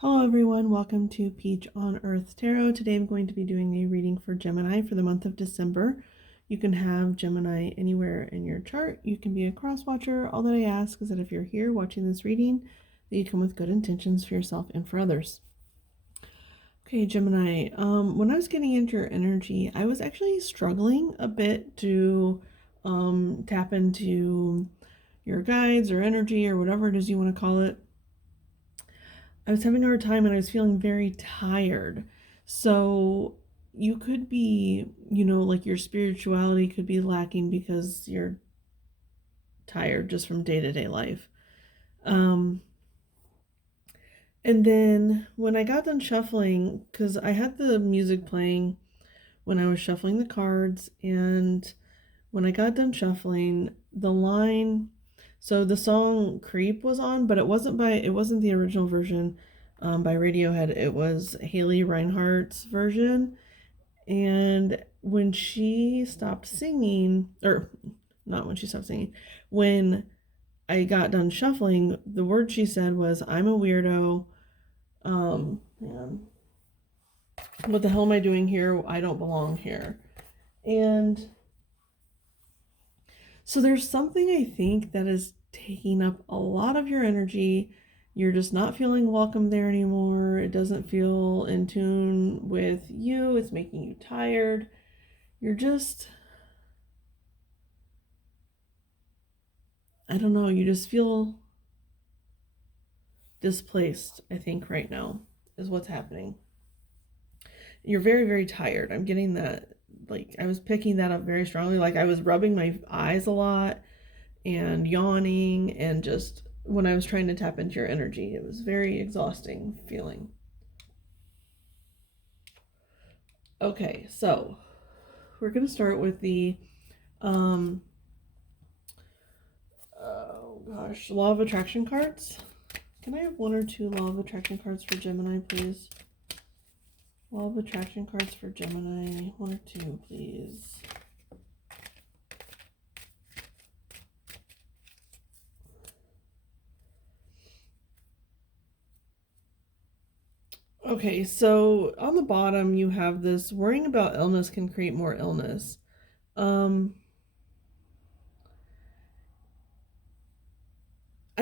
Hello everyone, welcome to Peach on Earth Tarot. Today I'm going to be doing a reading for Gemini for the month of December. You can have Gemini anywhere in your chart. You can be a cross watcher. All that I ask is that if you're here watching this reading, that you come with good intentions for yourself and for others. Okay, Gemini, when I was getting into your energy, I was actually struggling a bit to tap into your guides or energy or whatever it is you want to call it. I was having a hard time and I was feeling very tired. So you could be, like your spirituality could be lacking because you're tired just from day-to-day life. And then when I got done shuffling, because I had the music playing when I was shuffling the cards, and when I got done shuffling, so the song Creep was on, but it wasn't the original version by Radiohead. It was Haley Reinhardt's version. And when she stopped singing, or not when she stopped singing, when I got done shuffling, the word she said was, "I'm a weirdo. Man, what the hell am I doing here? I don't belong here." And so there's something I think that is taking up a lot of your energy. You're just not feeling welcome there anymore. It doesn't feel in tune with you. It's making you tired. You're just, I don't know, you just feel displaced, I think, right now is what's happening. You're very, very tired. I'm getting that, I was picking that up very strongly. I was rubbing my eyes a lot and yawning, and just when I was trying to tap into your energy, it was very exhausting feeling. Okay, so we're going to start with the oh gosh, Law of Attraction cards. Can I have one or two Law of Attraction cards for Gemini, please? Law of Attraction cards for Gemini. One or two, please. Okay, so on the bottom you have this: worrying about illness can create more illness. I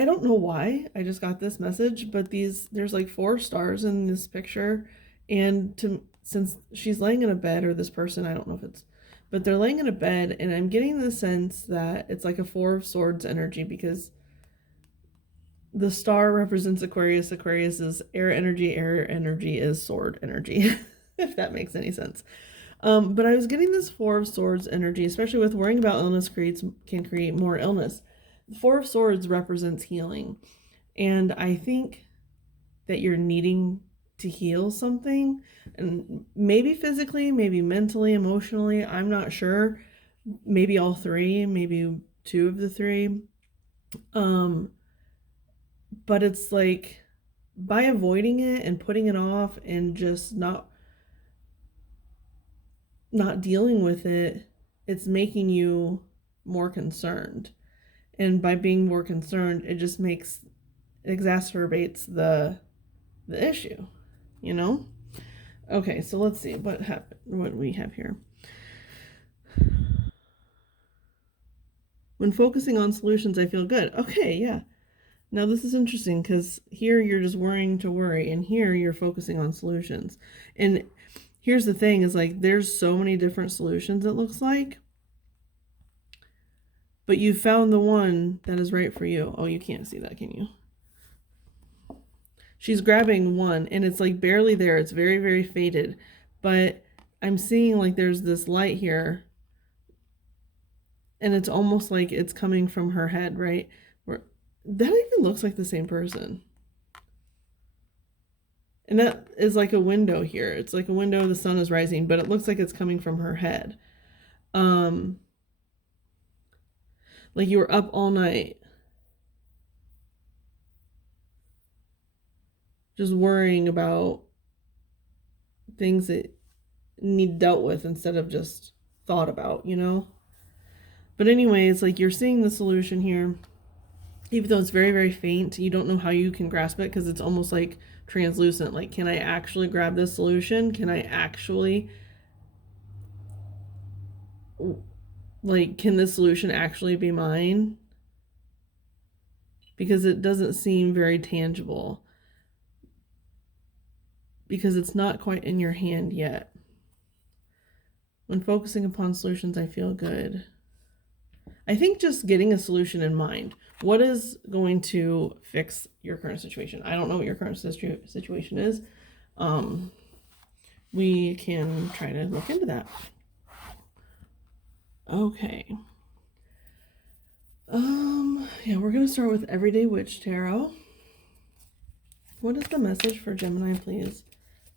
don't know why I just got this message, but there's like 4 stars in this picture, and since she's laying in a bed, or this person, I don't know if it's, but they're laying in a bed, and I'm getting the sense that it's like a 4 of Swords energy, because the star represents Aquarius. Aquarius is air energy. Air energy is sword energy, if that makes any sense. But I was getting this 4 of Swords energy, especially with worrying about illness can create more illness. The 4 of Swords represents healing. And I think that you're needing to heal something. And maybe physically, maybe mentally, emotionally. I'm not sure. Maybe all 3, maybe 2 of the 3. But it's like, by avoiding it and putting it off and just not dealing with it, it's making you more concerned. And by being more concerned, it just exacerbates the issue, you know? Okay, so let's see what we have here. When focusing on solutions, I feel good. Okay, yeah. Now this is interesting, because here you're just worrying to worry, and here you're focusing on solutions. And here's the thing, is there's so many different solutions, it looks like, but you found the one that is right for you. Oh, you can't see that, can you? She's grabbing one, and it's barely there. It's very, very faded, but I'm seeing there's this light here, and it's almost like it's coming from her head, right? That even looks like the same person. And that is like a window here. It's like a window, the sun is rising, but it looks like it's coming from her head. Like you were up all night just worrying about things that need dealt with instead of just thought about, But anyway, it's like you're seeing the solution here. even though it's very, very faint, you don't know how you can grasp it because it's almost like translucent. Like, can I actually grab this solution? Can I actually, like, can this solution actually be mine? Because it doesn't seem very tangible. Because it's not quite in your hand yet. When focusing upon solutions, I feel good. I think just getting a solution in mind. What is going to fix your current situation? I don't know what your current situation is. We can try to look into that. Okay. Yeah, we're gonna start with Everyday Witch Tarot. What is the message for Gemini, please?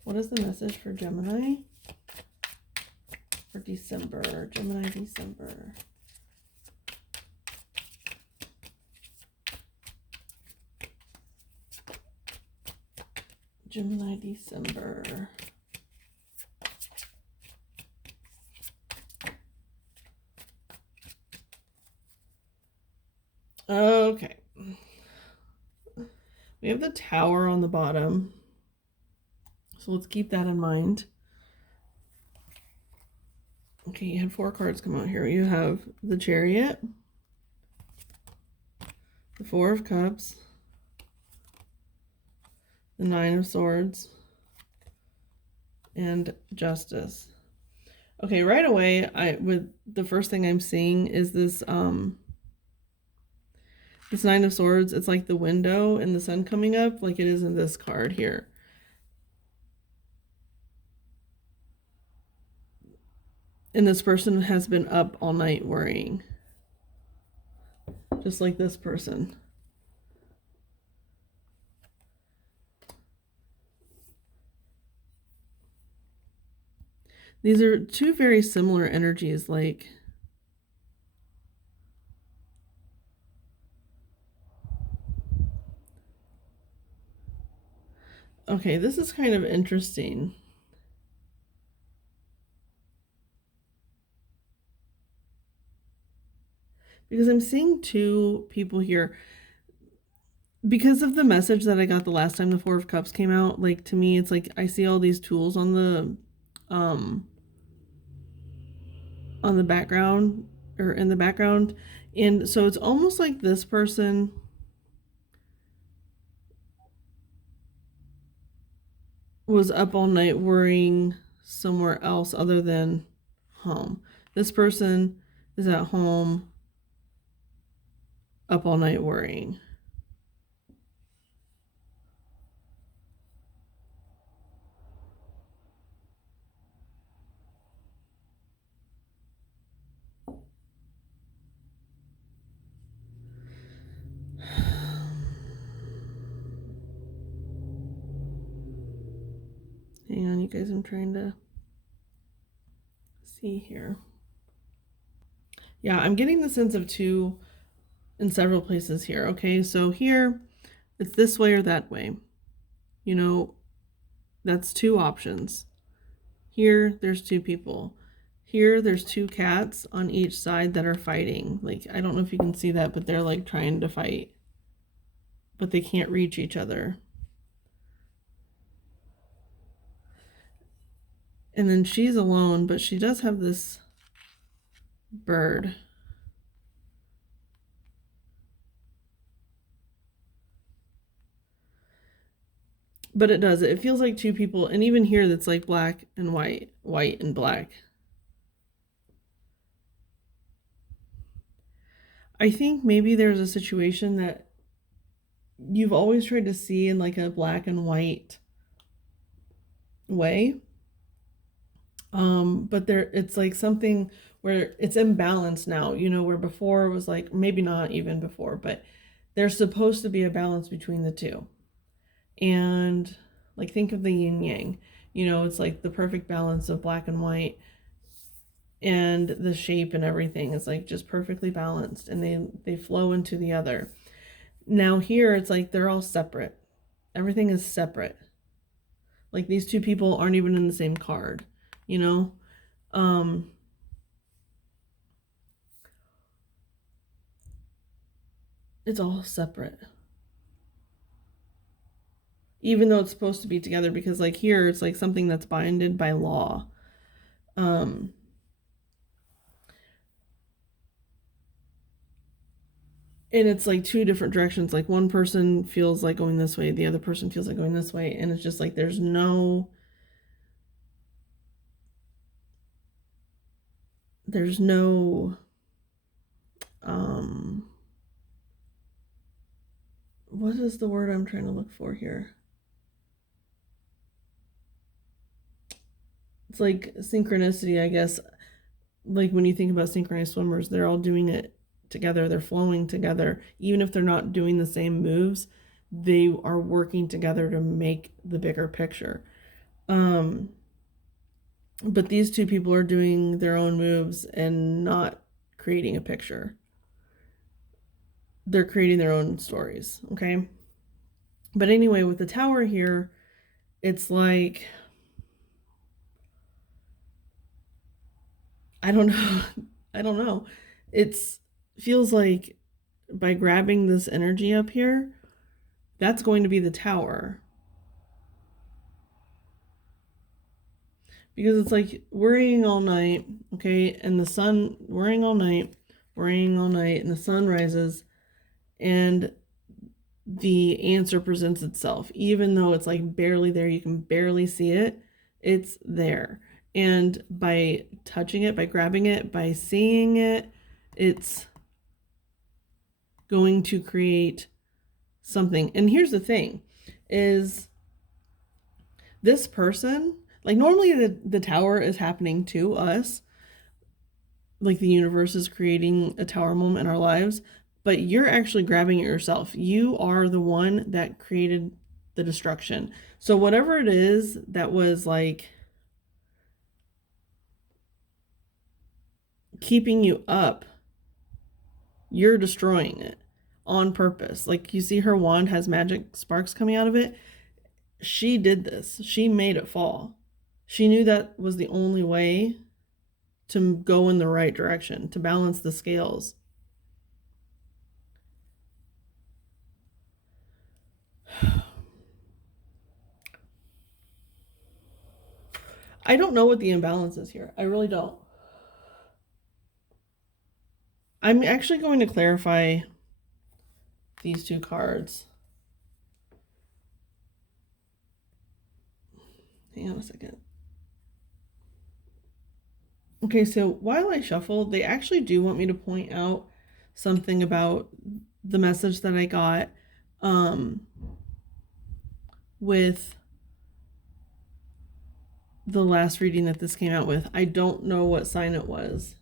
What is the message for Gemini for December? Gemini, December. Gemini, December. Okay. We have the Tower on the bottom. So let's keep that in mind. Okay, you had 4 cards come out here. You have the Chariot, the 4 of Cups, the 9 of Swords, and Justice. Okay, right away, the first thing I'm seeing is this this 9 of Swords. It's like the window and the sun coming up, like it is in this card here. And this person has been up all night worrying. Just like this person. These are 2 very similar energies, like okay, this is kind of interesting. Because I'm seeing 2 people here. Because of the message that I got the last time the 4 of Cups came out, like to me it's like I see all these tools on the background or in the background, and so it's almost like this person was up all night worrying somewhere else other than home. This person is at home up all night worrying. Hang on, you guys, I'm trying to see here. Yeah, I'm getting the sense of 2 in several places here. Okay, so here it's this way or that way. You know, that's 2 options. Here there's 2 people. Here there's 2 cats on each side that are fighting. Like, I don't know if you can see that, but they're like trying to fight. But they can't reach each other. And then she's alone, but she does have this bird. But it does. It feels like 2 people. And even here that's like black and white, white and black. I think maybe there's a situation that you've always tried to see in like a black and white way. But there it's like something where it's imbalanced now, you know, where before it was like, maybe not even before, but there's supposed to be a balance between the 2. And like, think of the yin yang, you know, it's like the perfect balance of black and white, and the shape and everything is like just perfectly balanced, and they flow into the other. Now here it's like they're all separate. Everything is separate. Like, these 2 people aren't even in the same card, you know? It's all separate. Even though it's supposed to be together, because like here it's like something that's binded by law. Um and it's like two different directions. Like one person feels like going this way, the other person feels like going this way, and it's just like there's no um what is the word I'm trying to look for here? It's like synchronicity, I guess. Like when you think about synchronized swimmers, they're all doing it together, they're flowing together. Even if they're not doing the same moves, they are working together to make the bigger picture. Um, but these two people are doing their own moves and not creating a picture. They're creating their own stories, okay? But anyway, with the tower here, it's like, I don't know. I don't know. It's feels like by grabbing this energy up here, that's going to be the tower. Because it's like worrying all night, okay, and the sun worrying all night, and the sun rises, and the answer presents itself. Even though it's like barely there, you can barely see it, it's there. And by touching it, by grabbing it, by seeing it, it's going to create something. And here's the thing is this person, like normally the tower is happening to us, like the universe is creating a tower moment in our lives, but you're actually grabbing it yourself. You are the one that created the destruction. So whatever it is that was like keeping you up, you're destroying it on purpose. Like you see her wand has magic sparks coming out of it. She did this. She made it fall. She knew that was the only way to go in the right direction, to balance the scales. I don't know what the imbalance is here. I really don't. I'm actually going to clarify these two cards. Hang on a second. Okay, so while I shuffle, they actually do want me to point out something about the message that I got with the last reading that this came out with. I don't know what sign it was.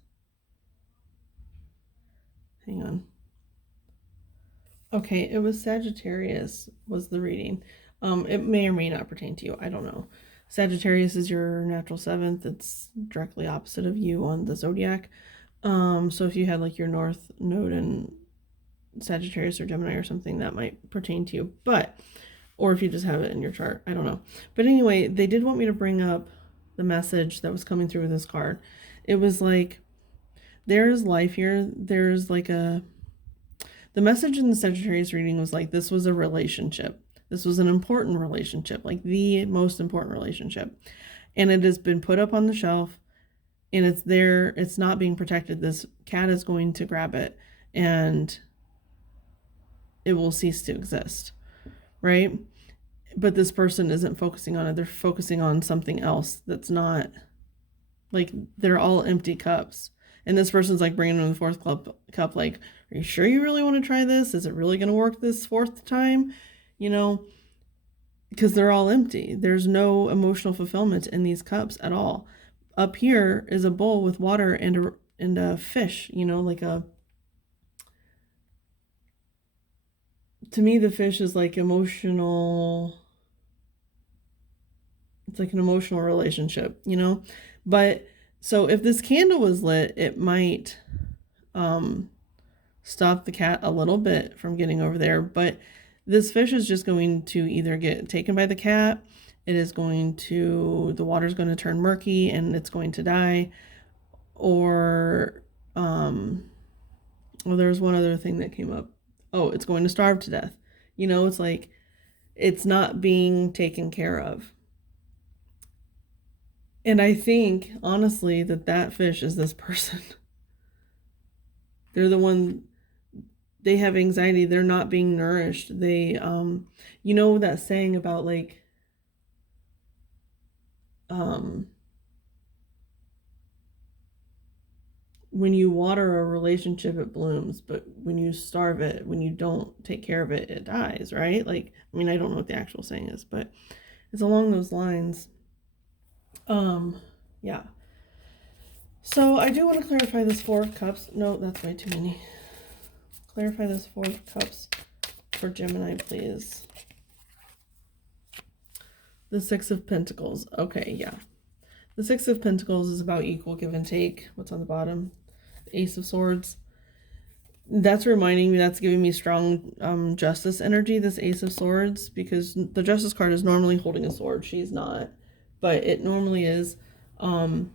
Hang on. Okay, it was Sagittarius was the reading. It may or may not pertain to you. I don't know. Sagittarius is your natural seventh. It's directly opposite of you on the zodiac. So if you had like your north node in Sagittarius or Gemini or something, that might pertain to you. But, or if you just have it in your chart, I don't know. But anyway, they did want me to bring up the message that was coming through with this card. It was like, there's life here. There's like the message in the Sagittarius reading was like, this was a relationship. This was an important relationship, like the most important relationship. And it has been put up on the shelf and it's there. It's not being protected. This cat is going to grab it and it will cease to exist, right? But this person isn't focusing on it. They're focusing on something else that's not, like, they're all empty cups. And this person's like bringing in the fourth cup, like, are you sure you really want to try this? Is it really going to work this fourth time? You know, because they're all empty. There's no emotional fulfillment in these cups at all. Up here is a bowl with water and a fish, you know, like a, to me, the fish is like emotional. It's like an emotional relationship, you know? But so if this candle was lit, it might stop the cat a little bit from getting over there. But this fish is just going to either get taken by the cat, it is going to, the water's going to turn murky and it's going to die. Or, well, there's one other thing that came up. oh, it's going to starve to death. It's like it's not being taken care of. And I think, honestly, that fish is this person. They're the one, they have anxiety. They're not being nourished. They, that saying about like, when you water a relationship, it blooms, but when you starve it, when you don't take care of it, it dies, right? Like, I mean, I don't know what the actual saying is, but it's along those lines. Yeah. So I do want to clarify this Four of Cups. No, that's way too many. Clarify this Four of Cups for Gemini, please. The Six of Pentacles. Okay, yeah. The Six of Pentacles is about equal give and take. What's on the bottom? The Ace of Swords. That's reminding me, that's giving me strong justice energy, this Ace of Swords, because the Justice card is normally holding a sword. She's not, but it normally is. And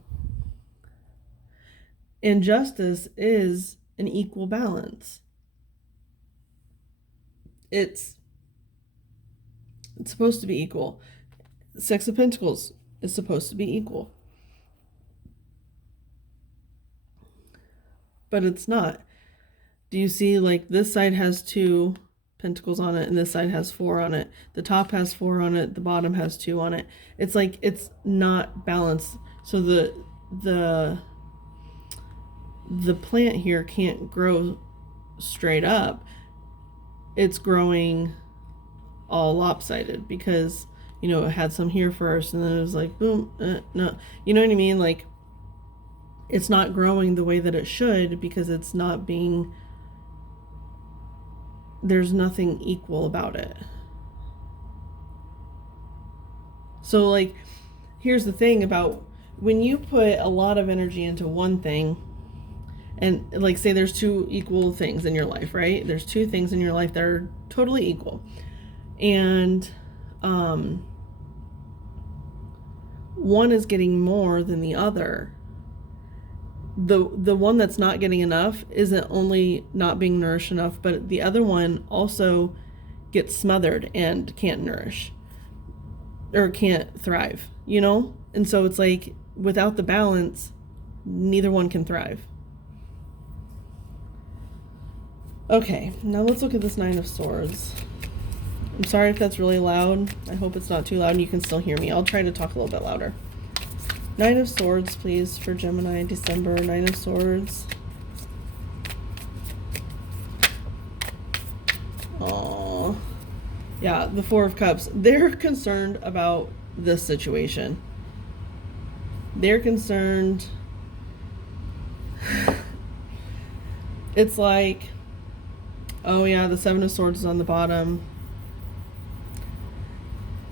justice is an equal balance. It's supposed to be equal. Six of Pentacles is supposed to be equal. But it's not. Do you see, like, this side has 2 pentacles on it and this side has 4 on it. The top has 4 on it, the bottom has 2 on it. It's like it's not balanced. So the plant here can't grow straight up. It's growing all lopsided because, it had some here first and then it was like, boom, no. You know what I mean? Like, it's not growing the way that it should because it's not being, there's nothing equal about it. So, like, here's the thing about when you put a lot of energy into one thing, and like, say there's 2 equal things in your life, right? There's 2 things in your life that are totally equal. And one is getting more than the other. The one that's not getting enough isn't only not being nourished enough, but the other one also gets smothered and can't nourish or can't thrive, And so it's like, without the balance, neither one can thrive. Okay, now let's look at this Nine of Swords. I'm sorry if that's really loud. I hope it's not too loud and you can still hear me. I'll try to talk a little bit louder. Nine of Swords, please, for Gemini, December. Nine of Swords. Aww. Yeah, the Four of Cups. They're concerned about this situation. They're concerned. It's like, oh yeah, the Seven of Swords is on the bottom.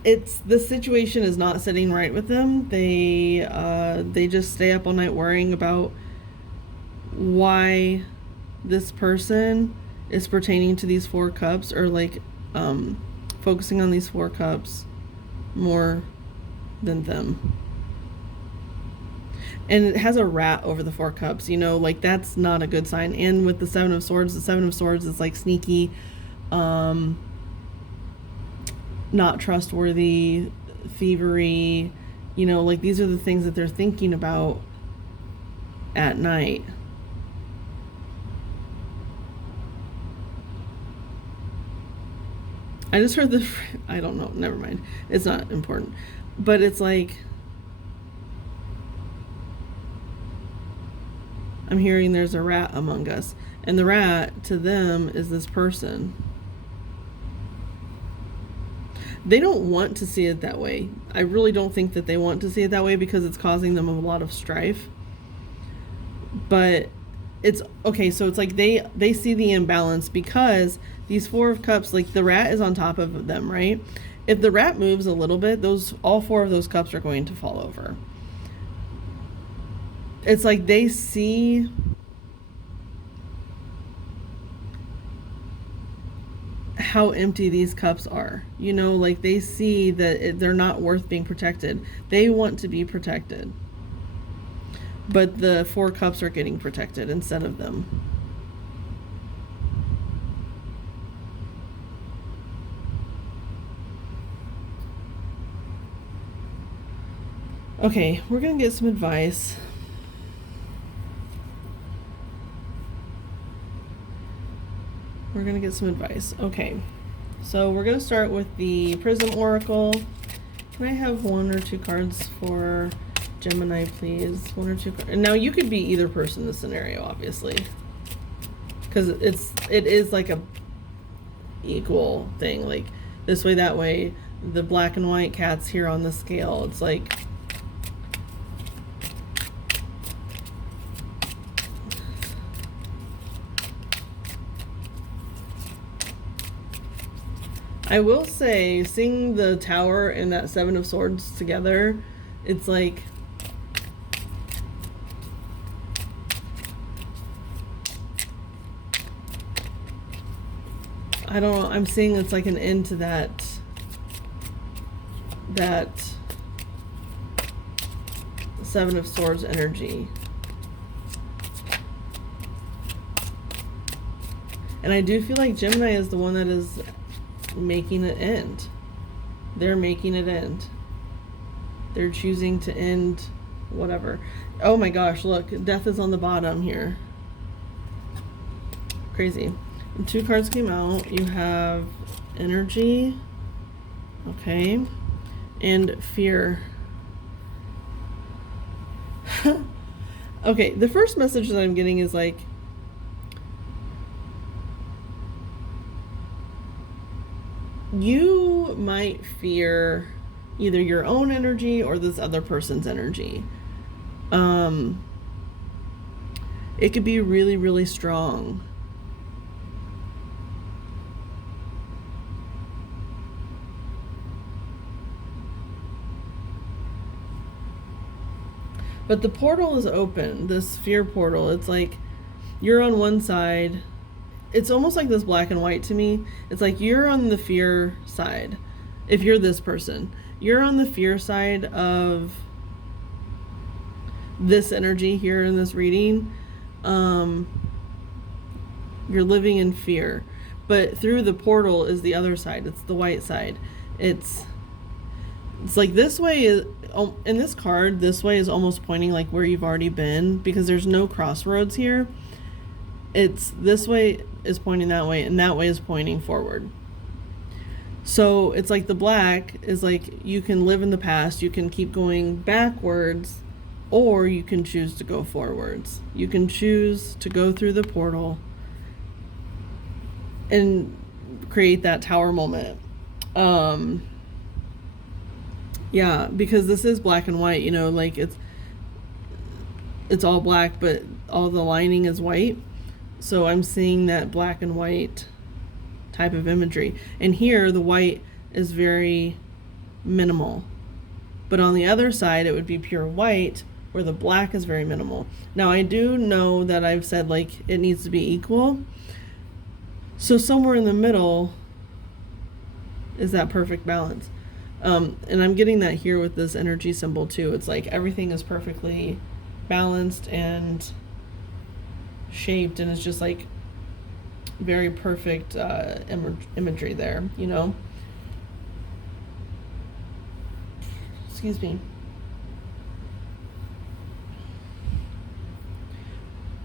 The situation is not sitting right with them. They just stay up all night worrying about why this person is pertaining to these 4 cups, or like focusing on these 4 cups more than them. And it has a rat over the 4 cups, like, that's not a good sign. And with the Seven of Swords, the Seven of Swords is like sneaky, not trustworthy, thievery, like, these are the things that they're thinking about at night. I just heard I don't know, never mind. It's not important. But it's like, I'm hearing there's a rat among us. And the rat, to them, is this person. They don't want to see it that way. I really don't think that they want to see it that way because it's causing them a lot of strife. But it's okay, so it's like they see the imbalance because these 4 of Cups, like, the rat is on top of them, right? If the rat moves a little bit, all 4 of those cups are going to fall over. It's like they see how empty these cups are, like, they see that they're not worth being protected. They want to be protected, but the 4 cups are getting protected instead of them. Okay, we're gonna get some advice. We're gonna get some advice. Okay, so we're gonna start with the Prism Oracle. Can I have 1 or 2 cards for Gemini, please? 1 or 2 cards. And now you could be either person in this scenario, obviously, because it is like a equal thing. Like this way, that way. The black and white cats here on the scale. It's like I will say, seeing the Tower and that 7 of Swords together, it's like I don't know, I'm seeing it's like an end to that Seven of Swords energy. And I do feel like Gemini is the one that is making it end. They're making it end. They're choosing to end whatever. Oh my gosh, look, death is on the bottom here. Crazy. And 2 cards came out. You have energy, okay, and fear. Okay, the first message that I'm getting is like, you might fear either your own energy or this other person's energy. It could be really, really strong. But the portal is open, this fear portal. It's like you're on one side. It's almost like this black and white to me. It's like you're on the fear side. If you're this person, you're on the fear side of this energy here in this reading. You're living in fear. But through the portal is the other side. It's the white side. It's like this way is, in this card, this way is almost pointing like where you've already been, because there's no crossroads here. It's this way is pointing that way, and that way is pointing forward. So it's like the black is like you can live in the past, you can keep going backwards, or you can choose to go forwards. You can choose to go through the portal and create that tower moment. Yeah, because this is black and white, you know, like it's all black, but all the lining is white. So I'm seeing that black and white type of imagery. And here the white is very minimal. But on the other side, it would be pure white, where the black is very minimal. Now, I do know that I've said like it needs to be equal. So somewhere in the middle is that perfect balance. And I'm getting that here with this energy symbol too. It's like everything is perfectly balanced and shaped, and it's just like very perfect imagery there, you know. Excuse me.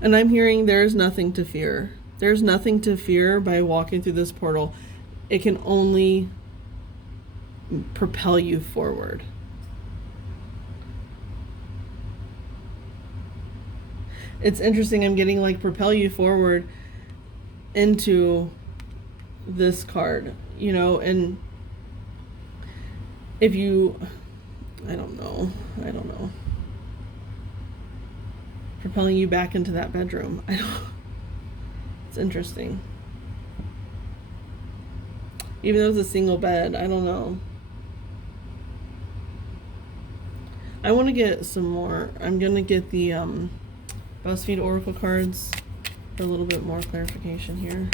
And I'm hearing there's nothing to fear. There's nothing to fear by walking through this portal. It can only propel you forward. It's interesting, I'm getting like propel you forward into this card, you know, and if you, I don't know, propelling you back into that bedroom. It's interesting. Even though it's a single bed, I don't know. I want to get some more. I'm going to get the BuzzFeed Oracle cards for a little bit more clarification here.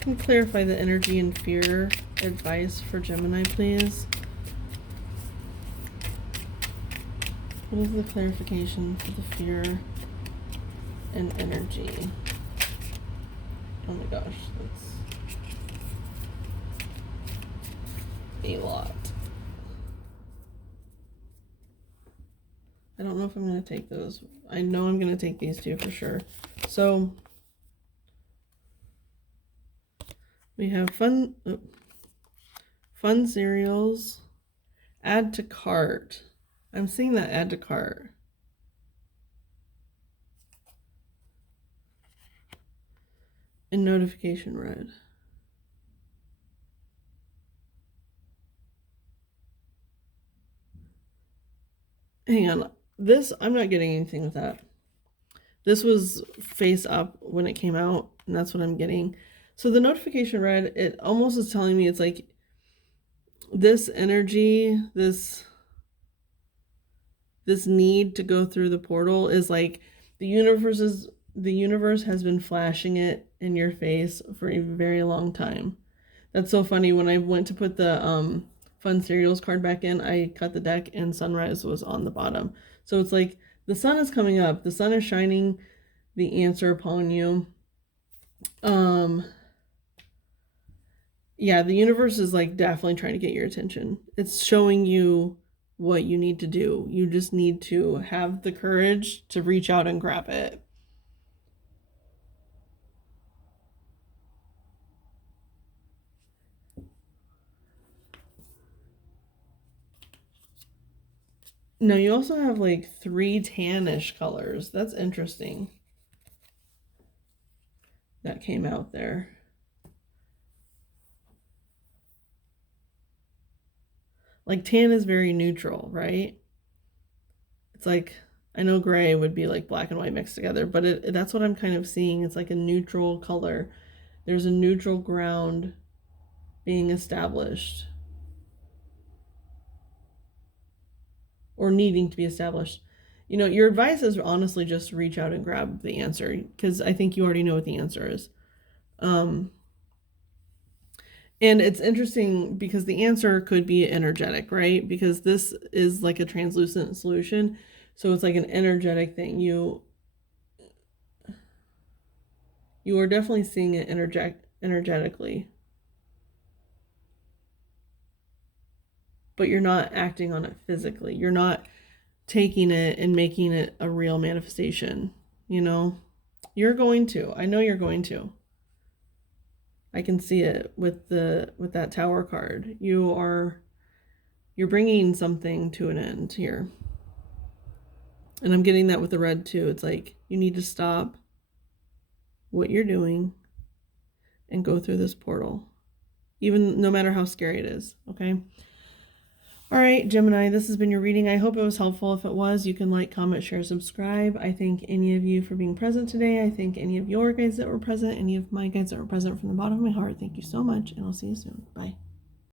Can you clarify the energy and fear advice for Gemini, please? What is the clarification for the fear? and energy. Oh my gosh, that's a lot. I don't know if I'm going to take those. I know I'm going to take these two for sure. So we have fun cereals, add to cart. I'm seeing that add to cart. And notification red. Hang on. This, I'm not getting anything with that. This was face up when it came out, and that's what I'm getting. So the notification red, it almost is telling me it's like this energy, this need to go through the portal is like the universe has been flashing it in your face for a very long time. That's so funny. When I went to put the fun cereals card back in, I cut the deck and sunrise was on the bottom. So it's like the sun is coming up, the sun is shining the answer upon you. Yeah, the universe is like definitely trying to get your attention. It's showing you what you need to do. You just need to have the courage to reach out and grab it. No, you also have like 3 tannish colors. That's interesting. That came out there. Like tan is very neutral, right? It's like, I know gray would be like black and white mixed together, but that's what I'm kind of seeing. It's like a neutral color. There's a neutral ground being established or needing to be established. You know, your advice is honestly just reach out and grab the answer, because I think you already know what the answer is. And it's interesting because the answer could be energetic, right? Because this is like a translucent solution. So it's like an energetic thing. You are definitely seeing it energetically. But you're not acting on it physically. You're not taking it and making it a real manifestation, you know? You're going to. I know you're going to. I can see it with that tower card. You're bringing something to an end here. And I'm getting that with the red too. It's like you need to stop what you're doing and go through this portal, even no matter how scary it is. Okay. All right, Gemini, this has been your reading. I hope it was helpful. If it was, you can like, comment, share, subscribe. I thank any of you for being present today. I thank any of your guides that were present, any of my guides that were present from the bottom of my heart. Thank you so much, and I'll see you soon. Bye.